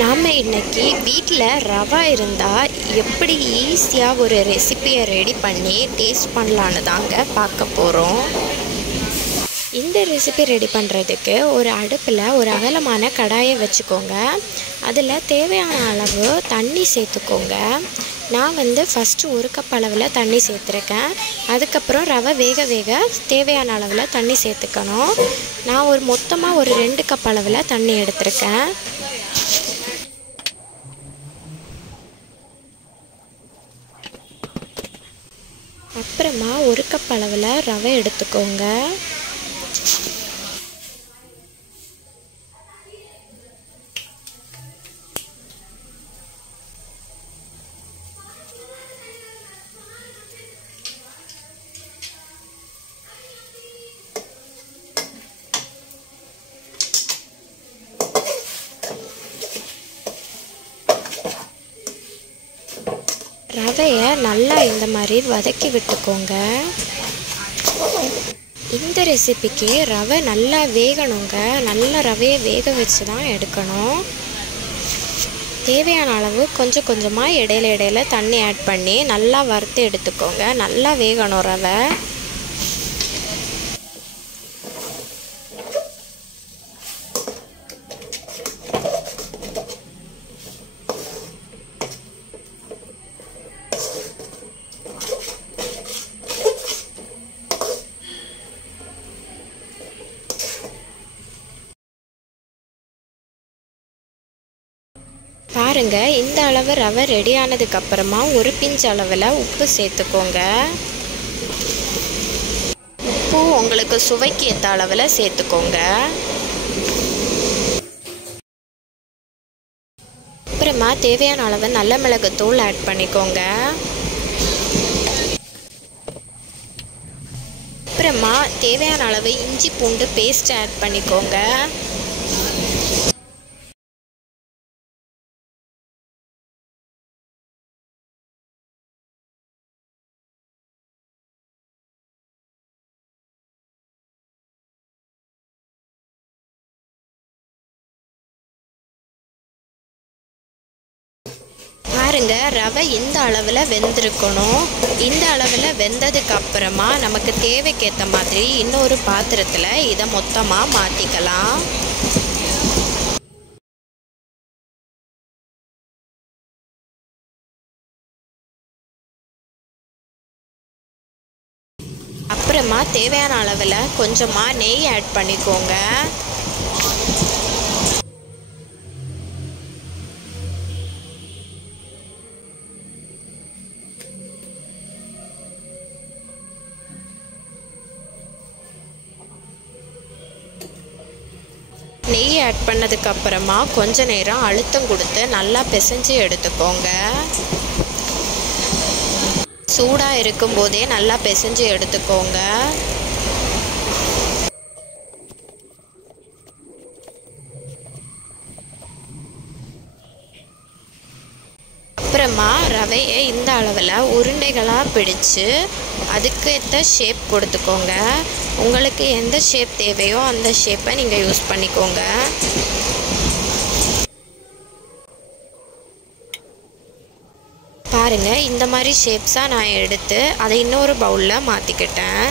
நாம் இன்றைக்கி வீட்டில் ரவா இருந்தால் எப்படி ஈஸியாக ஒரு ரெசிப்பியை ரெடி பண்ணி டேஸ்ட் பண்ணலான்னு தாங்க பார்க்க போகிறோம். இந்த ரெசிபி ரெடி பண்ணுறதுக்கு ஒரு அடுப்பில் ஒரு அகலமான கடாயை வச்சுக்கோங்க. அதில் தேவையான அளவு தண்ணி சேர்த்துக்கோங்க. நான் ஃபஸ்ட்டு 1 கப் அளவில் தண்ணி சேர்த்துருக்கேன். அதுக்கப்புறம் ரவை வேக தேவையான அளவில் தண்ணி சேர்த்துக்கணும். நான் மொத்தமாக ஒரு 2 கப் அளவில் தண்ணி எடுத்திருக்கேன். அப்புறமா 1 கப் அளவில் ரவை எடுத்துக்கோங்க. ரவையை நல்லா இந்த மாதிரி வதக்கி விட்டுக்கோங்க. இந்த ரெசிபிக்கு ரவை நல்லா வேகணுங்க. நல்லா ரவையை வேக வச்சு தான் எடுக்கணும். தேவையான அளவு கொஞ்சம் கொஞ்சமாக இடையில தண்ணி ஆட் பண்ணி நல்லா வறுத்து எடுத்துக்கோங்க. நல்லா வேகணும் ரவை. பாருங்க, இந்த அளவு ரவை ரெடி ஆனதுக்கப்புறமா ஒரு பிஞ்ச் அளவில் உப்பு சேர்த்துக்கோங்க. உப்பு உங்களுக்கு சுவைக்கு ஏற்ற அளவில் சேர்த்துக்கோங்க. அப்புறமா தேவையான அளவு நல்ல மிளகுத்தூள் ஆட் பண்ணிக்கோங்க. அப்புறமா தேவையான அளவு இஞ்சி பூண்டு பேஸ்ட் ஆட் பண்ணிக்கோங்க. பாருங்க, ரவை இந்த அளவில் வெந்திருக்கணும். இந்த அளவில் வெந்ததுக்கு அப்புறமா நமக்கு தேவைக்கேற்ற மாதிரி இன்னொரு பாத்திரத்தில் இதை மொத்தமாக மாற்றிக்கலாம். அப்புறமா தேவையான அளவில் கொஞ்சமாக நெய் ஆட் பண்ணிக்கோங்க. நெய் ஆட் பண்ணதுக்கப்புறமா கொஞ்ச நேரம் அழுத்தம் கொடுத்து நல்லா பிசைஞ்சு எடுத்துக்கோங்க. சூடாக இருக்கும்போதே நல்லா பிசைஞ்சு எடுத்துக்கோங்க. அப்புறமா ரவையை இந்த அளவில் உருண்டைகளாக பிடிச்சு அதுக்கேற்ற ஷேப் கொடுத்துக்கோங்க. உங்களுக்கு எந்த ஷேப் தேவையோ அந்த ஷேப்பை நீங்கள் யூஸ் பண்ணிக்கோங்க. பாருங்கள், இந்த மாதிரி ஷேப்ஸாக நான் எடுத்து அதை இன்னொரு பவுலில் மாற்றிக்கிட்டேன்.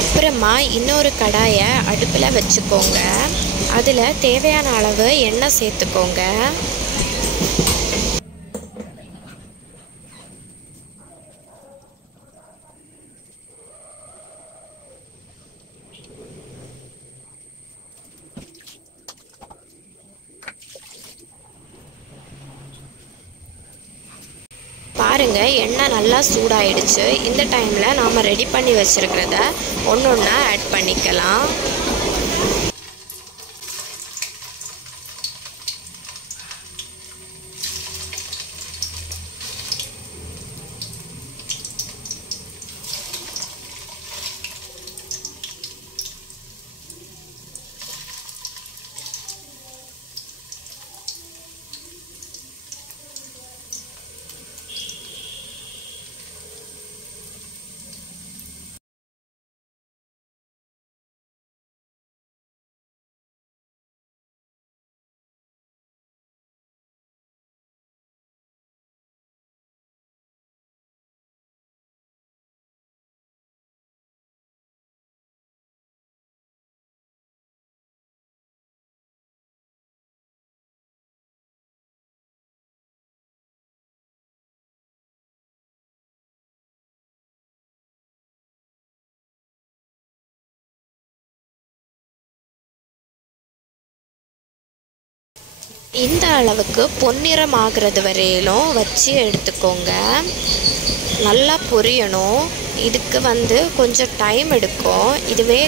அப்புறமா இன்னொரு கடாயை அடுப்பில் வச்சுக்கோங்க. அதில் தேவையான அளவு எண்ணெய் சேர்த்துக்கோங்க. பாருங்கள் எண்ணெய் நல்லா சூடாயிடுச்சு. இந்த டைமில் நாம் ரெடி பண்ணி வச்சுருக்கிறத ஒன்று ஒன்றா ஆட் பண்ணிக்கலாம். இந்த அளவுக்கு பொன்னிறம் ஆகிறது வரையிலும் வச்சு எடுத்துக்கோங்க. நல்லா பொரியணும். இதுக்கு கொஞ்சம் டைம் எடுக்கும். இதுவே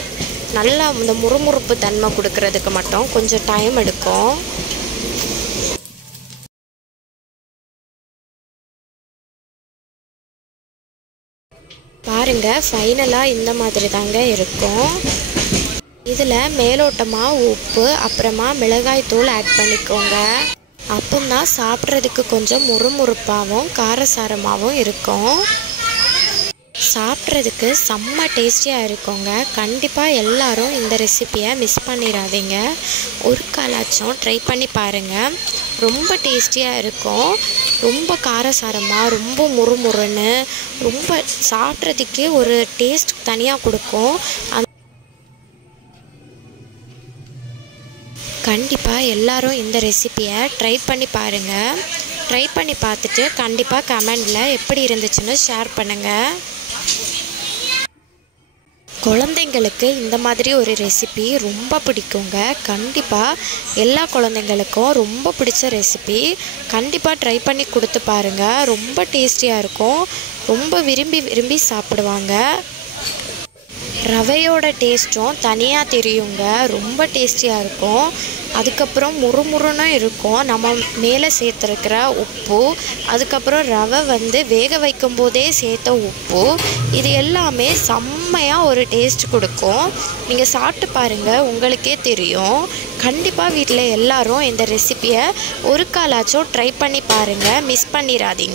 நல்லா இந்த முறுமுறுப்பு தன்மை கொடுக்கறதுக்கு மட்டும் கொஞ்சம் டைம் எடுக்கும். பாருங்கள், ஃபைனலாக இந்த மாதிரி தாங்க இருக்கும். இதில் மேலோட்டமாக உப்பு அப்புறமா மிளகாய் தூள் ஆட் பண்ணிக்கோங்க. அப்போதான் சாப்பிட்றதுக்கு கொஞ்சம் முறுமுறுப்பாகவும் காரசாரமாகவும் இருக்கும். சாப்பிட்றதுக்கு செம்ம டேஸ்டியாக இருக்குங்க. கண்டிப்பாக எல்லாரும் இந்த ரெசிப்பியை மிஸ் பண்ணிடாதீங்க. ஒரு காலாச்சும் ட்ரை பண்ணி பாருங்கள். ரொம்ப டேஸ்டியாக இருக்கும். ரொம்ப காரசாரமாக ரொம்ப முறுமுறுன்னு ரொம்ப சாப்பிட்றதுக்கே ஒரு டேஸ்ட் தனியாக கொடுக்கும். கண்டிப்பாக எல்லாரும் இந்த ரெசிப்பியை ட்ரை பண்ணி பாருங்கள். ட்ரை பண்ணி பார்த்துட்டு கண்டிப்பாக கமெண்டில் எப்படி இருந்துச்சுன்னு ஷேர் பண்ணுங்கள். குழந்தைங்களுக்கு இந்த மாதிரி ஒரு ரெசிபி ரொம்ப பிடிக்குங்க. கண்டிப்பாக எல்லா குழந்தைங்களுக்கும் ரொம்ப பிடிச்ச ரெசிபி. கண்டிப்பாக ட்ரை பண்ணி கொடுத்து பாருங்கள். ரொம்ப டேஸ்டியாக இருக்கும். ரொம்ப விரும்பி விரும்பி சாப்பிடுவாங்க. ரவையோட டேஸ்ட்டும் தனியாக தெரியுங்க. ரொம்ப டேஸ்டியாக இருக்கும். அதுக்கப்புறம் முறுமுறுன்னு இருக்கும். நம்ம மேலே சேர்த்துருக்கிற உப்பு, அதுக்கப்புறம் ரவை வேக வைக்கும் போதே சேர்த்த உப்பு, இது எல்லாமே செம்மையாக ஒரு டேஸ்ட் கொடுக்கும். நீங்கள் சாப்பிட்டு பாருங்கள், உங்களுக்கே தெரியும். கண்டிப்பாக வீட்டில் எல்லாரும் இந்த ரெசிப்பியை ஒரு காலாச்சும் ட்ரை பண்ணி பாருங்கள். மிஸ் பண்ணிடாதீங்க.